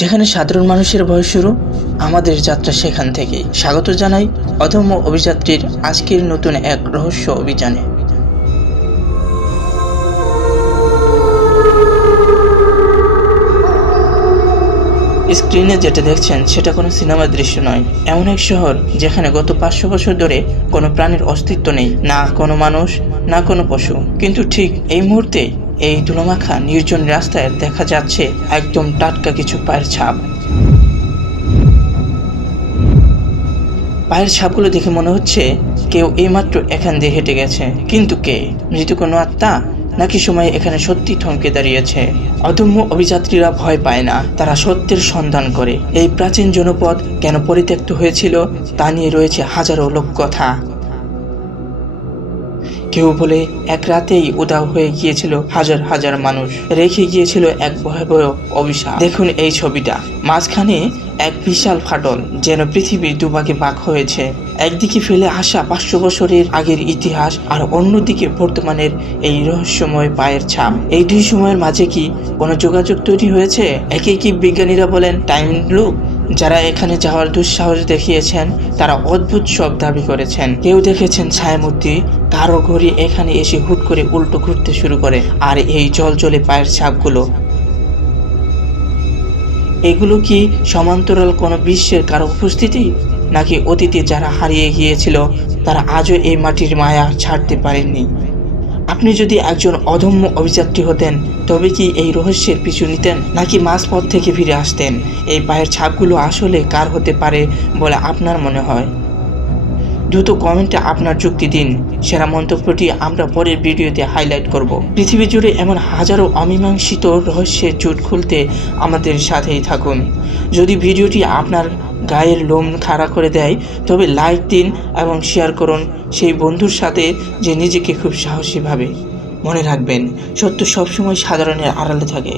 যেখানে সাধারণ মানুষের ভয় শুরু, আমাদের যাত্রা সেখান থেকেই। স্বাগত জানাই অদম্য অভিযাত্রীর আজকের নতুন এক রহস্য অভিযানে। স্ক্রিনে যেটা দেখছেন সেটা কোনো সিনেমার দৃশ্য নয়। এমন এক শহর যেখানে গত 500 বছর ধরে কোনো প্রাণীর অস্তিত্ব নেই, না কোনো মানুষ, না কোনো পশু। কিন্তু ঠিক এই মুহূর্তে এই ধুলোমাখা নির্জন রাস্তায় দেখা যাচ্ছে একদম টাটকা কিছু পায়ের ছাপ। পায়ের ছাপগুলো দেখে মনে হচ্ছে কেউ এইমাত্র এখান দিয়ে হেঁটে গেছে। কিন্তু কে? মৃত কোনো আত্মা, নাকি সময় এখানে সত্যি থমকে দাঁড়িয়েছে? অদম্য অভিযাত্রীরা ভয় পায় না, তারা সত্যের সন্ধান করে। এই প্রাচীন জনপদ কেন পরিত্যক্ত হয়েছিল তা নিয়ে রয়েছে হাজারো লোককথা। কেউ বলে এক রাতেই উধাও হয়ে গিয়েছিল হাজার হাজার মানুষ, রেখে গিয়েছিল এক ভয়াবহ অভিশাপ। দেখুন এই ছবিটা, মাঝখানে এক বিশাল ফাটল, যেন পৃথিবীর দুভাগে ভাগ হয়েছে। একদিকে ফেলে আসা 500 বছরের আগের ইতিহাস, আর অন্যদিকে বর্তমানের এই রহস্যময় পায়ের ছাপ। এই দুই সময়ের মাঝে কি কোনো যোগাযোগ তৈরি হয়েছে? একে কি বিজ্ঞানীরা বলেন টাইম লুপ? যারা এখানে যাওয়ার দুঃসাহস দেখিয়েছেন তারা অদ্ভুত সব দাবি করেছেন। কেউ দেখেছেন ছায়ামূর্তি, কারো ঘড়ি এখানে এসে হুট করে উল্টো ঘুরতে শুরু করে। আর এই জলজলে পায়ের ছাপগুলো, এগুলো কি সমান্তরাল কোনো বিশ্বের কারো উপস্থিতি, নাকি অতীতে যারা হারিয়ে গিয়েছিল তারা আজও এই মাটির মায়া ছাড়তে পারেননি? আপনি যদি একজন অদম্য অভিযাত্রী হতেন, তবে কি এই রহস্যের পিছু নিতেন, নাকি মাঝপথ থেকে ফিরে আসতেন? এই পায়ের ছাপগুলো আসলে কার হতে পারে বলে আপনার মনে হয়? দ্রুত কমেন্টে আপনার যুক্তি দিন। সেরা মন্তব্যটি আমরা পরের ভিডিওতে হাইলাইট করব। পৃথিবী জুড়ে এমন হাজারো অমীমাংসিত রহস্যের জুট খুলতে আমাদের সাথেই থাকুন। যদি ভিডিওটি আপনার গায়ের লোম খাড়া করে দেয়, তবে লাইক দিন এবং শেয়ার করুন সেই বন্ধুর সাথে যে নিজেকে খুব সাহসী ভাবে। মনে রাখবেন, সত্য সবসময় সাধারণের আড়ালে থাকে।